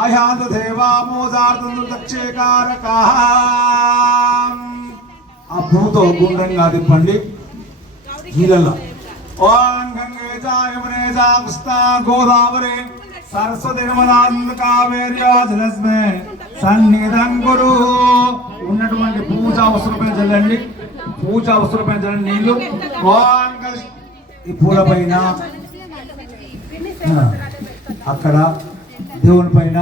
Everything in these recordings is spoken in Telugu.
ఆయాత దేవామోదార్థం దక్షేకారక. ఆ పూతో గుండ్రంగా తిప్పండి నీళ్ళల్లో. ఓం గంగే చ యమునే చ కృష్ణా గోదావరి సరస్వతి నర్మదా కావేర్యాస్మే సన్నిధం గురు. ఉన్నటువంటి పూజా వస్తువులపైన చల్లండి, పూజా వస్తువులపైన చల్లండి నీళ్లు. ఓం ఈ పూల పైన అక్కడ దేవుని పైన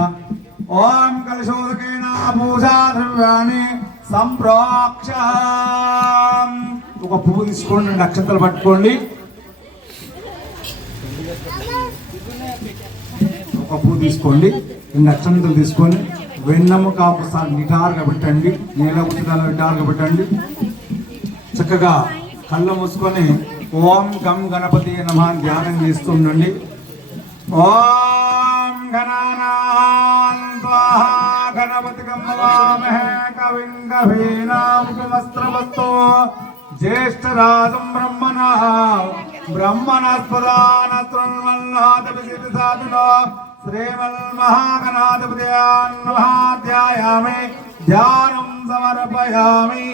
ఓం కలశోదకైన పూజా ద్రవ్యాన్ని సంప్రోక్ష. ఒక పువ్వు తీసుకోండి, నక్షత్రాలు పట్టుకోండి. ఒక పువ్వు తీసుకోండి, నక్షత్రాలు తీసుకొని వెన్నము కాపుస్తాను నిటారుగా పెట్టండి, నేల ఉచితాలు నిటారుగా పెట్టండి. చక్కగా కళ్ళు మూసుకొని ఓం గం గణపతి నమః ధ్యానం చేస్తూ ఉండండి. ఓం గణానాం త్వాహా గణపతిగం నమామహే కవిం కవీనాముపమస్త్రవస్తు జ్యేష్ఠరాజం బ్రహ్మణః బ్రహ్మణస్పదానత్రన్మల్లాదవిసిద్ధిసాధునో శ్రీమన్మహాగణాధిపతయాన్ నమః ధ్యాయామి ధ్యానం సమర్పయామి.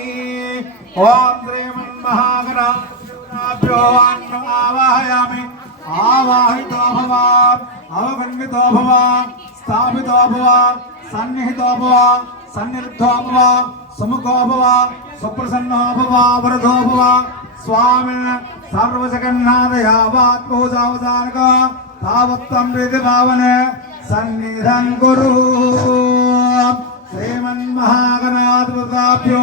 ఓం శ్రీమన్మహాగణాధిపత్యాభ్యో ఆవాహయామి. ఆవాహితో భవ, అవగణితో భవ, స్థాపితో భవ, సన్నిహితో భవ, సన్నిరుద్ధో భవ, సుముఖో భవ, సుప్రసన్నో భవ, వరదో భవ. స్వామి సర్వజగన్నాథయావత్ పూజావసానక తావత్తం ప్రీతి భావనే సన్నిధం కురు. శ్రీమన్మహాగణాధిపతాభ్యో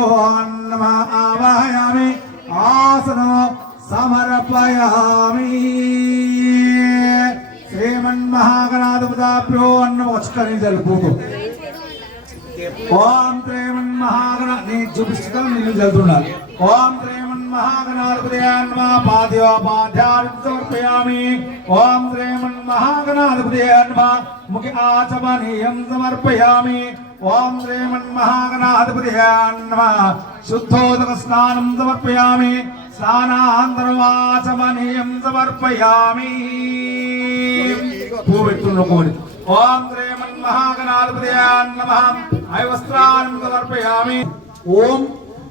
నమః ఆవాహయామి. ఆసనో సమర్పయామి. శ్రీమన్మహాగణాధిపతాభ్యో నమస్కరి జలుపుతూ ఓం శ్రీమన్మహాగణ నీ చూపిస్తాను, నీళ్ళు జల్లుతుండాలి. ఓం శ్రీమన్మహాగణాధిపతయాన్ నమః పాద్యోపాధ్యాయం సమర్పయామి. ఓం శ్రీమన్మహాగణాధిపతయాన్ నమః ముఖ ఆచమనీయం సమర్పయామి. ఓం శ్రీమన్మహాగణాధిపతయాన్ నమః శుద్ధోదక స్నానం సమర్పయామి. స్నానాంతరవాచమనీయం సమర్పయామి. పూవెత్తున్నకోడి. ఓం శ్రీమన్మహాగణాధిపతయాన్ నమః ఐవస్త్రానం సమర్పయామి. ఓం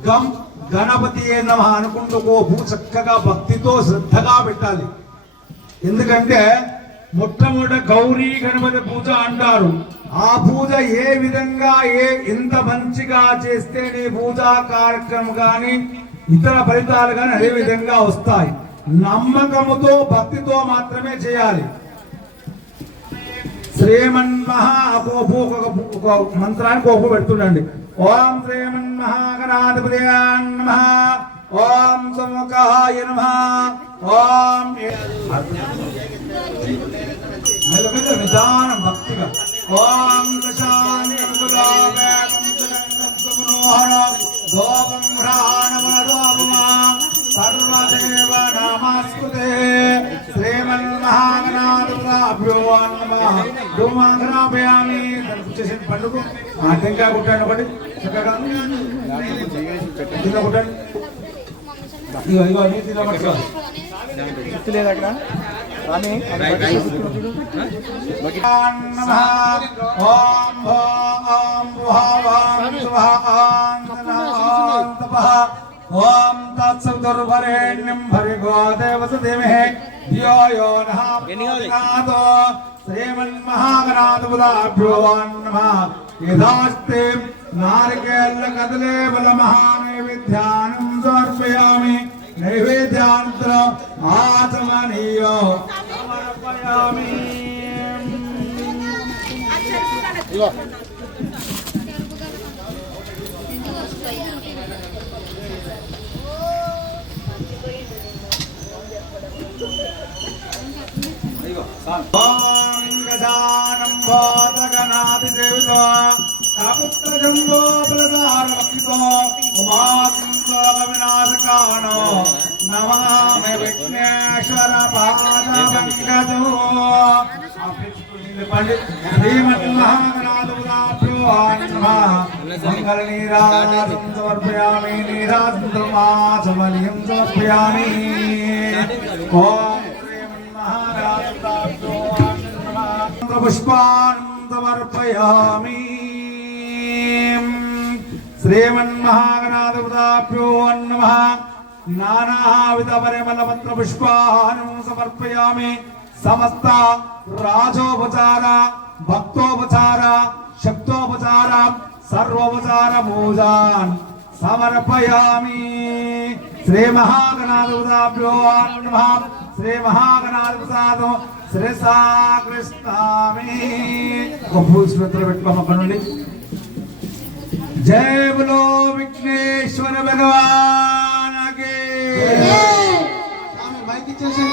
గం గణపతియే నమః అనుకుంటూ భూ చక్కగా భక్తితో శ్రద్ధగా పెట్టాలి. ఎందుకంటే మొట్టమొదట గౌరీ గణపతి పూజ అంటారు. ఆ పూజ ఏ విధంగా ఎంత మంచిగా చేస్తే నీ పూజా కార్యక్రమం కానీ ఇతర ఫలితాలు కానీ అదే విధంగా వస్తాయి. నమ్మకముతో భక్తితో మాత్రమే చేయాలి. శ్రీమన్మహా ఒక మంత్రానికి ఒక పెడుతుండండి. ఓం శ్రీమన్మహాగణాధిపతయాన్ నమః. ఓం సముఖాయ నమః. ఓం నిదానం భక్తిగా. ఓం సర్వదేవ నమస్కృతే. శ్రీమన్మహాగణాధిపతాభ్యో నమః ధూమాఘ్రాపయామి. పండుగ అర్థంగా కుట్టండి, ఒకటి చక్కగా కుట్టండి. ఇగో ఇగో నీ తినబడుతుంది లేదు అక్కడ. ఓం తత్సవితుర్వరేణ్యం భర్గో దేవస్య ధీమహి ధియో యో నః ప్రచోదయాత్. శ్రీమన్మహాగణాధిపతాభ్యో నమః. యథాస్తే నారికేళ కదలే బలమహానైవేద్యానం సమర్పయామి. నైవేద్యాంతరం ఆచమనీయో సమర్పయామి. ఓం గజానం భూతగణాధిసేవితో కాపుత్రజంబో బలధారభక్తితో ఉమాసుందోగ వినాశకానో నమామి విఘ్నేశ్వర పాదపంకజో. శ్రీమన్మహాగణాధిపతాభ్యో నమః మంగళ నీరాజనం సమర్పయామి. నీరాజనమాచమనీయం సమర్పయామి. ఓం శ్రీమన్మహాగణాధిపతాభ్యో నమః మంత్ర పుష్పాన్ సమర్పయామి. శ్రీమన్మహాగణాధిపతాభ్యో నమః. నానావిధ పరిమళ మంత్ర పుష్పాన్ సమర్పయామి. సమస్త రాజోపచార భక్తోపచార శక్తోపచార సర్వోపచార పూజాన్ సమర్పయామి. శ్రీ మహాగణాధిపతాభ్యో నమః. శ్రీ మహాగణాధిపతాదో శ్రీ సాకృష్ణామి. ఒక పూజలు పెట్టుకోమకండి. జై బలో విఘ్నేశ్వర భగవాన్. మైక్ ఇచ్చేసి